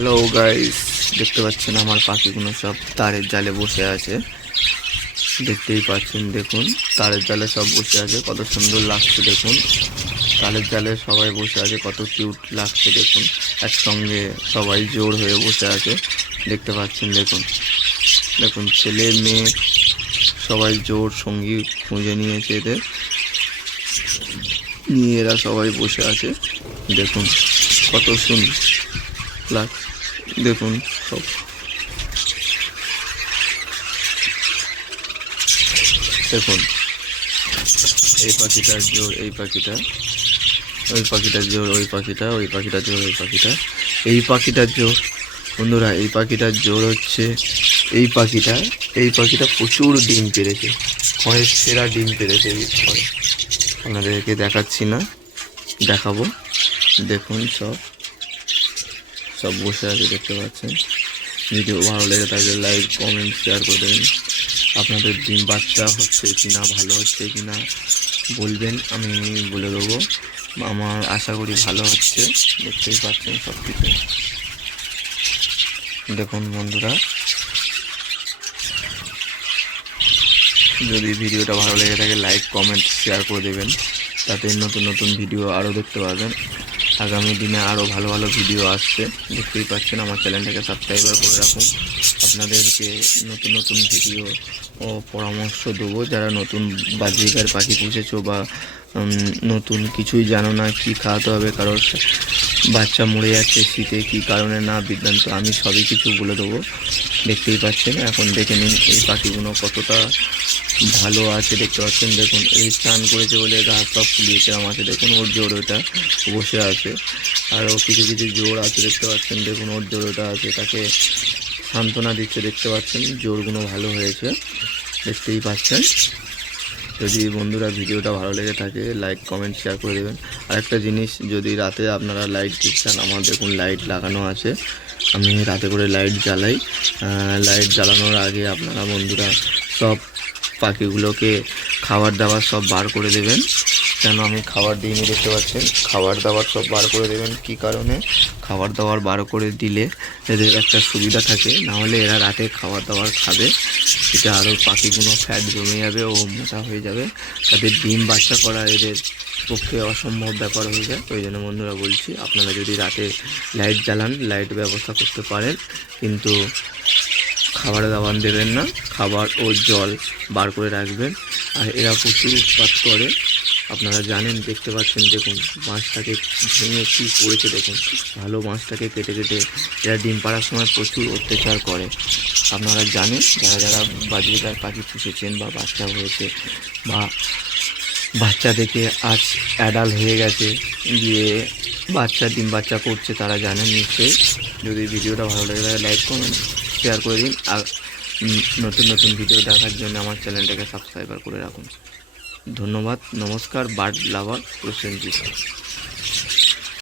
Hello guys, দেখতে পাচ্ছেন আমার পাখিগুলো সব তারের জালে বসে আছে। দেখতেই পাচ্ছেন, দেখুন তারের জালে সব বসে আছে, কত সুন্দর লাগছে। দেখুন তারের জালে সবাই বসে আছে, কত কিউট লাগছে। দেখুন একসঙ্গে সবাই জোর হয়ে বসে আছে, দেখতে পাচ্ছেন। দেখুন দেখুন ছেলে মেয়ে সবাই জোর সঙ্গী খুঁজে নিয়েছে, এদের নিয়ে এরা সবাই বসে আছে। দেখুন কত সুন্দর লাগছে। দেখুন সব দেখুন এই পাখিটার জোর, এই পাখিটা, ওই পাখিটার জোর, ওই পাখিটা, ওই পাখিটার জোর, ওই পাখিটা, এই পাখিটার জোর। বন্ধুরা এই পাখিটার জোর হচ্ছে এই পাখিটা। এই পাখিটা প্রচুর ডিম পেড়েছে, ঘরের সেরা ডিম পেড়েছে এই ঘরে। আপনাদেরকে দেখাচ্ছি না, দেখাবো। দেখুন সব সব বসে আছে, দেখতে পাচ্ছেন। ভিডিও ভালো লেগে থাকলে লাইক কমেন্ট শেয়ার করে দেবেন। আপনাদের ডিম বাচ্চা হচ্ছে কি না, ভালো হচ্ছে কি না বলবেন, আমি বলে দেবো। আমার আশা করি ভালো হচ্ছে, দেখতেই পাচ্ছেন সব কিছু। দেখুন বন্ধুরা, যদি ভিডিওটা ভালো লেগে থাকে লাইক কমেন্ট শেয়ার করে দেবেন, তাতে নতুন নতুন ভিডিও আরও দেখতে পাবেন। আগামী দিনে আরও ভালো ভালো ভিডিও আসছে, দেখতেই পাচ্ছেন। আমার চ্যানেলটাকে সাবস্ক্রাইবার করে রাখুন। আপনাদেরকে নতুন নতুন ভিডিও ও পরামর্শ দেবো। যারা নতুন বাজরিকার পাখি পুষেছো বা নতুন কিছুই জানো না, কি খাওয়াতে হবে, কারোর বাচ্চা মরে যাচ্ছে শীতে, কী কারণে না বৃত্তান্ত, আমি সবই কিছু বলে দেবো। দেখতেই পাচ্ছেন, এখন দেখে নিন এই পাখিগুলো কতটা ভালো আছে, দেখতে পাচ্ছেন। দেখুন এই স্নান করেছে বলে গা সব ফুলিয়েছে আছে। দেখুন ওর জোর ওটা বসে আছে, আরও কিছু কিছু জোর আছে, দেখতে পাচ্ছেন। দেখুন ওর জোর ওটা আছে, তাকে সান্ত্বনা দিচ্ছে, দেখতে পাচ্ছেন। জোরগুলো ভালো হয়েছে, দেখতেই পাচ্ছেন। যদি বন্ধুরা ভিডিওটা ভালো লেগে থাকে লাইক কমেন্ট শেয়ার করে দেবেন। আরেকটা জিনিস, যদি রাতে আপনারা লাইট দিচ্ছেন, আমার দেখুন লাইট লাগানো আছে, আমি রাতে করে লাইট জ্বালাই। লাইট জ্বালানোর আগে আপনারা বন্ধুরা সব পাখিগুলোকে খাবার দাবার সব বার করে দেবেন। কেন আমি খাবার দিইনি, দেখতে পাচ্ছেন। খাবার দাবার সব বার করে দেবেন, কি কারণে? খাবার দাবার বার করে দিলে এদের একটা সুবিধা থাকে, নাহলে এরা রাতে খাবার দাবার খাবে, এটা আরও পাখিগুলো ফ্যাট জমে যাবে ও মোটা হয়ে যাবে, তাদের ডিম বাচ্চা করা এদের পক্ষে অসম্ভব ব্যাপার হয়ে যায়। ওই জন্য বন্ধুরা বলছি, আপনারা যদি রাতে লাইট জ্বালান, লাইট ব্যবস্থা করতে পারেন, কিন্তু খাবার দাবার দেবেন না, খাবার ও জল বার করে রাখবেন। আর এরা প্রচুর উৎপাত করে, আপনারা জানেন, দেখতে পাচ্ছেন। দেখুন মাছটাকে ভেঙে কী করেছে, দেখুন ভালো মাছটাকে কেটে কেটে এরা ডিম পাড়ার সময় প্রচুর অত্যাচার করে। আপনারা জানেন, যারা যারা বাজরিকার পাখি পুষেছেন বা বাচ্চা হয়েছে বা বাচ্চা থেকে আজ অ্যাডাল্ট হয়ে গেছে, গিয়ে ডিম বাচ্চা করছে, তারা জানেন নিশ্চয়ই। যদি ভিডিওটা ভালো লাগে তাহলে লাইক কমেন্ট শেয়ার করে দিন। আর নতুন নতুন ভিডিও দেখার জন্য আমার চ্যানেলটাকে সাবস্ক্রাইবার করে রাখুন। ধন্যবাদ, নমস্কার। বার্ড লাভার প্রসেনজিৎ।